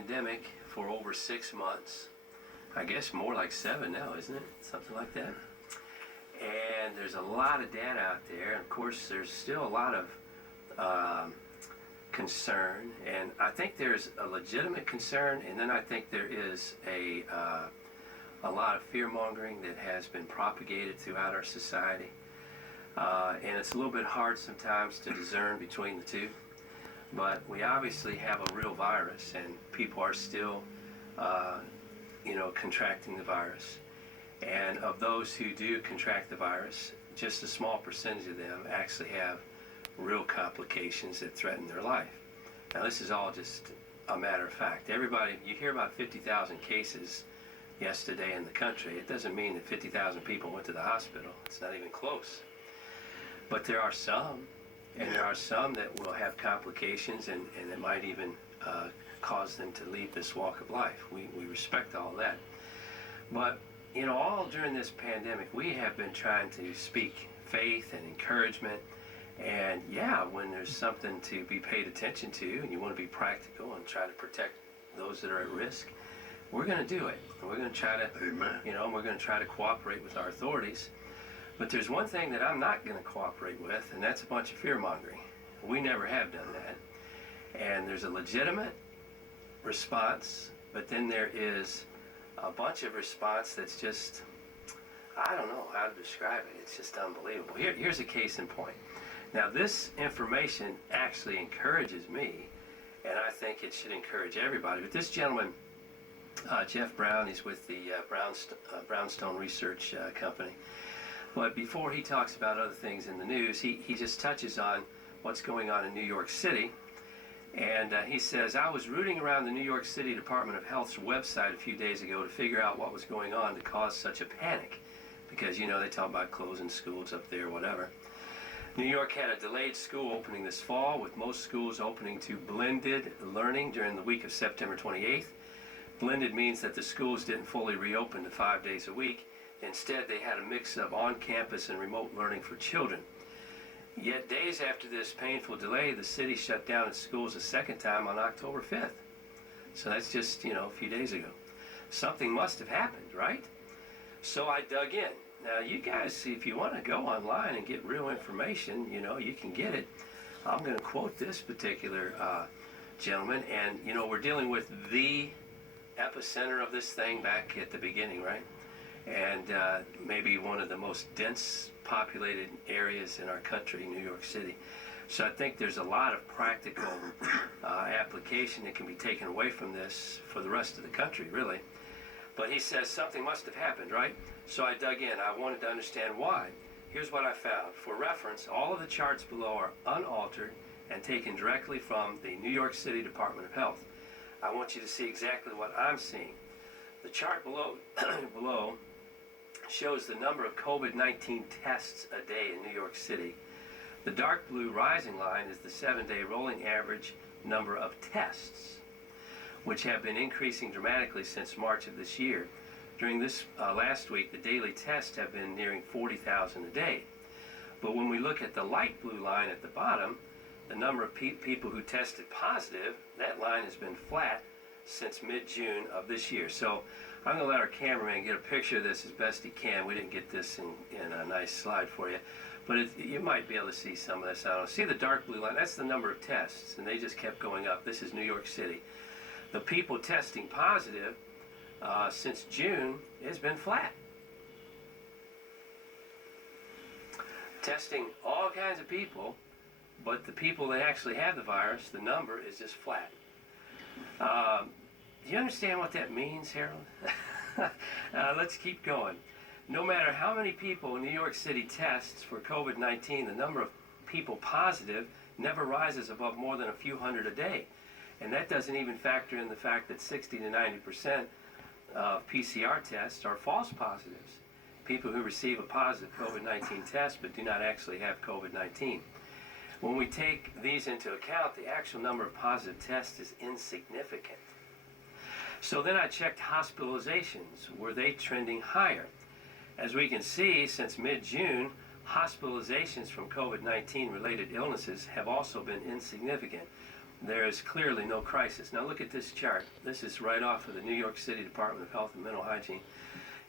pandemic for over 6 months. I guess more like 7 now, isn't it? Something like that. And there's a lot of data out there. And of course, there's still a lot of concern. And I think there's a legitimate concern. And then I think there is a lot of fear-mongering that has been propagated throughout our society. And it's a little bit hard sometimes to discern between the two. But we obviously have a real virus, and people are still, contracting the virus. And of those who do contract the virus, just a small percentage of them actually have real complications that threaten their life. Now, this is all just a matter of fact. Everybody, you hear about 50,000 cases yesterday in the country. It doesn't mean that 50,000 people went to the hospital. It's not even close. But there are some, and there are some that will have complications, and it might even cause them to leave this walk of life. We respect all that. But, all during this pandemic, we have been trying to speak faith and encouragement. And when there's something to be paid attention to, and you want to be practical and try to protect those that are at risk, we're going to do it. And we're going to try to, we're going to try to cooperate with our authorities. But there's one thing that I'm not going to cooperate with, and that's a bunch of fear-mongering. We never have done that. And there's a legitimate response, but then there is a bunch of response that's just, I don't know how to describe it. It's just unbelievable. Here's a case in point. Now, this information actually encourages me, and I think it should encourage everybody. But this gentleman, Jeff Brown, he's with the Brownstone Research Company. But before he talks about other things in the news, he just touches on what's going on in New York City. And he says, I was rooting around the New York City Department of Health's website a few days ago to figure out what was going on to cause such a panic. Because, they talk about closing schools up there, whatever. New York had a delayed school opening this fall, with most schools opening to blended learning during the week of September 28th. Blended means that the schools didn't fully reopen to 5 days a week. Instead, they had a mix of on-campus and remote learning for children. Yet days after this painful delay, the city shut down its schools a second time on October 5th. So that's just, a few days ago. Something must have happened, right? So I dug in. Now, you guys, if you want to go online and get real information, you can get it. I'm going to quote this particular gentleman, and, we're dealing with the epicenter of this thing back at the beginning, right? And maybe one of the most dense populated areas in our country, New York City. So I think there's a lot of practical application that can be taken away from this for the rest of the country, really. But he says something must have happened, right? So I dug in. I wanted to understand why. Here's what I found. For reference, all of the charts below are unaltered and taken directly from the New York City Department of Health. I want you to see exactly what I'm seeing. The chart below shows the number of COVID-19 tests a day in New York City. The dark blue rising line is the 7-day rolling average number of tests, which have been increasing dramatically since March of this year. During this last week, the daily tests have been nearing 40,000 a day. But when we look at the light blue line at the bottom, the number of people who tested positive, that line has been flat since mid-June of this year. So I'm going to let our cameraman get a picture of this as best he can. We didn't get this in a nice slide for you. But you might be able to see some of this. I don't know. See the dark blue line? That's the number of tests, and they just kept going up. This is New York City. The people testing positive since June has been flat. Testing all kinds of people, but the people that actually have the virus, the number is just flat. Do you understand what that means, Harold? Let's keep going. No matter how many people New York City tests for COVID-19, the number of people positive never rises above more than a few hundred a day. And that doesn't even factor in the fact that 60 to 90% of PCR tests are false positives. People who receive a positive COVID-19 test but do not actually have COVID-19. When we take these into account, the actual number of positive tests is insignificant. So then I checked hospitalizations. Were they trending higher? As we can see, since mid-June, hospitalizations from COVID-19 related illnesses have also been insignificant. there is clearly no crisis. Now look at this chart. This is right off of the New York City Department of Health and Mental Hygiene.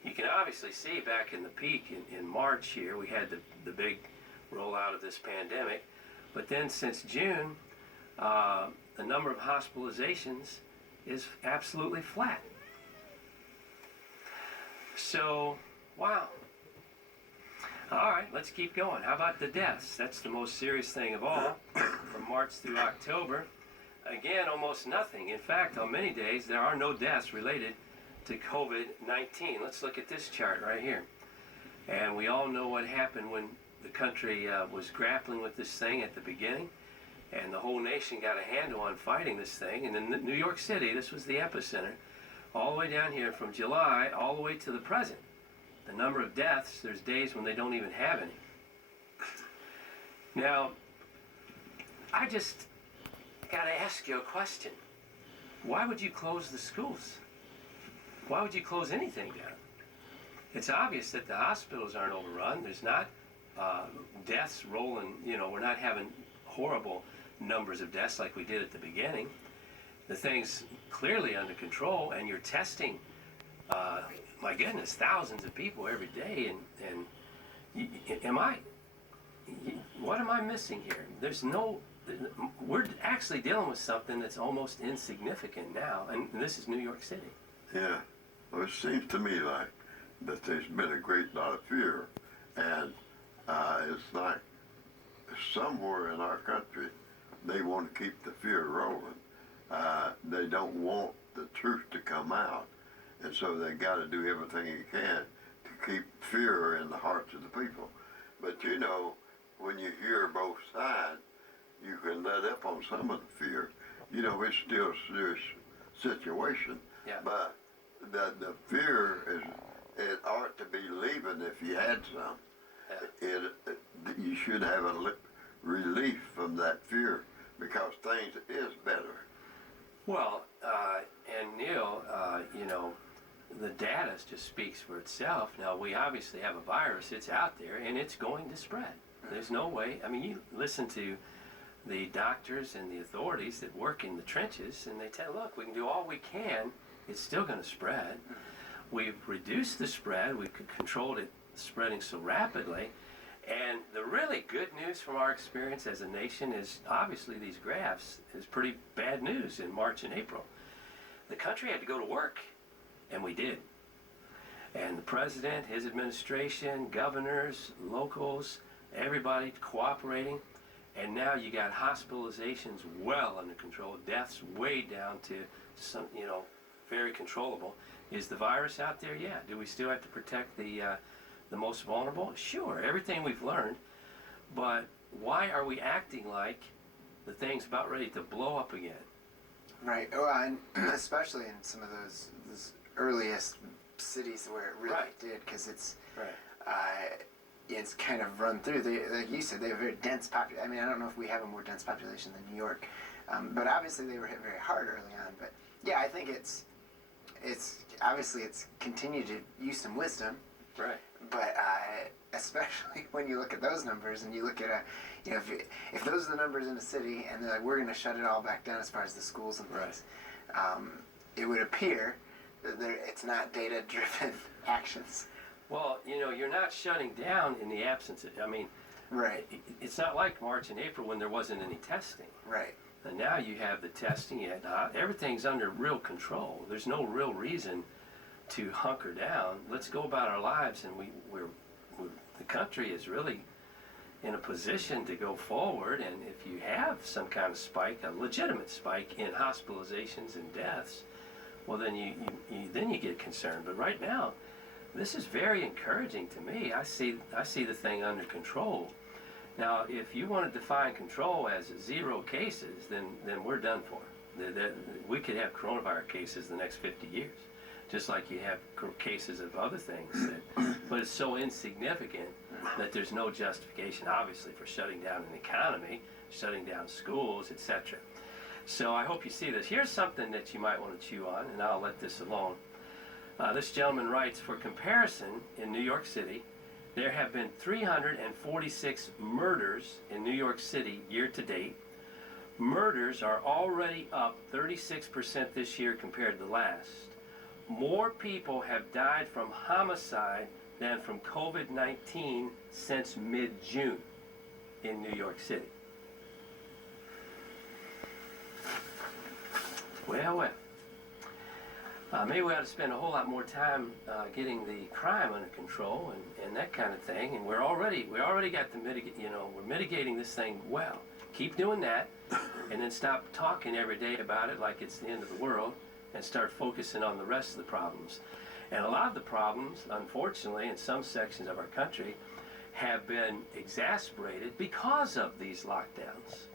You can obviously see back in the peak in March here, we had the big rollout of this pandemic. But then since June, the number of hospitalizations is absolutely flat. So, wow. All right, let's keep going. How about the deaths? That's the most serious thing of all. From March through October, again, almost nothing. In fact, on many days, there are no deaths related to COVID-19. Let's look at this chart right here. And we all know what happened when the country was grappling with this thing at the beginning, and the whole nation got a handle on fighting this thing. And in New York City, this was the epicenter, all the way down here from July all the way to the present. The number of deaths, there's days when they don't even have any. Now, I just got to ask you a question. Why would you close the schools? Why would you close anything down? It's obvious that the hospitals aren't overrun. There's not deaths rolling, we're not having horrible numbers of deaths like we did at the beginning. The thing's clearly under control, and you're testing, my goodness, thousands of people every day. What am I missing here? We're actually dealing with something that's almost insignificant now, and this is New York City. Yeah, well, it seems to me like that there's been a great lot of fear, and it's like somewhere in our country they want to keep the fear rolling. They don't want the truth to come out, and so they got to do everything they can to keep fear in the hearts of the people. But when you hear both sides, you can let up on some of the fear. It's still a serious situation, yeah. But the fear it ought to be leaving if you had some. Yeah. You should have a relief from that fear because things is better. Well, and Neil, the data just speaks for itself. Now, we obviously have a virus. It's out there, and it's going to spread. There's no way. I mean, you listen to the doctors and the authorities that work in the trenches, and they tell, look, we can do all we can. It's still going to spread. We've reduced the spread. We've controlled it spreading so rapidly. And the really good news from our experience as a nation is obviously these graphs is pretty bad news in March and April. The country had to go to work, and we did. And the president, his administration, governors, locals, everybody cooperating. And now you got hospitalizations well under control, deaths way down to some, very controllable. Is the virus out there? Yeah. Do we still have to protect the most vulnerable? Sure, everything we've learned. But why are we acting like the thing's about ready to blow up again? Right. Well, and especially in some of those earliest cities where it really did, because it's it's kind of run through. Like you said, they have a very dense population. I mean, I don't know if we have a more dense population than New York, but obviously they were hit very hard early on. But yeah, I think it's obviously it's continued to use some wisdom. Right. But especially when you look at those numbers and you look at if those are the numbers in a city and they're like, we're going to shut it all back down as far as the schools and things, it would appear that it's not data-driven actions. Well, you're not shutting down in the absence of, right. It's not like March and April when there wasn't any testing. Right. And now you have the testing, and everything's under real control. There's no real reason to hunker down. Let's go about our lives, and the country is really in a position to go forward. And if you have some kind of spike, a legitimate spike in hospitalizations and deaths, well, then you get concerned. But right now, this is very encouraging to me. I see the thing under control. Now, if you want to define control as 0 cases, then we're done for. We could have coronavirus cases the next 50 years, just like you have cases of other things. But it's so insignificant that there's no justification, obviously, for shutting down an economy, shutting down schools, etc. So I hope you see this. Here's something that you might want to chew on, and I'll let this alone. This gentleman writes, for comparison, in New York City, there have been 346 murders in New York City year to date. Murders are already up 36% this year compared to last. More people have died from homicide than from COVID-19 since mid-June in New York City. Well. Maybe we ought to spend a whole lot more time getting the crime under control and that kind of thing. And we already got the we're mitigating this thing well. Keep doing that, and then stop talking every day about it like it's the end of the world, and start focusing on the rest of the problems. And a lot of the problems, unfortunately, in some sections of our country, have been exacerbated because of these lockdowns.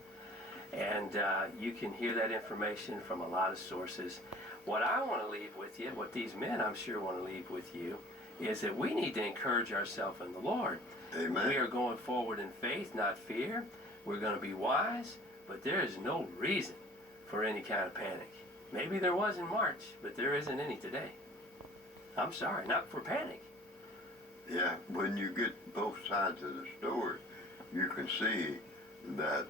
And you can hear that information from a lot of sources. What I want to leave with you, what these men I'm sure want to leave with you, is that we need to encourage ourselves in the Lord. Amen. We are going forward in faith, not fear. We're going to be wise, but there is no reason for any kind of panic. Maybe there was in March, but there isn't any today. I'm sorry, not for panic. Yeah, when you get both sides of the story, you can see that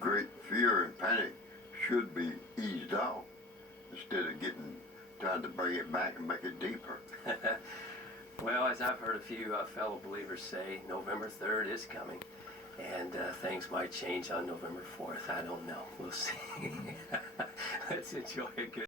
great fear and panic should be eased off instead of trying to bring it back and make it deeper. Well, as I've heard a few fellow believers say, November 3rd is coming, and things might change on November 4th. I don't know. We'll see. Let's enjoy a good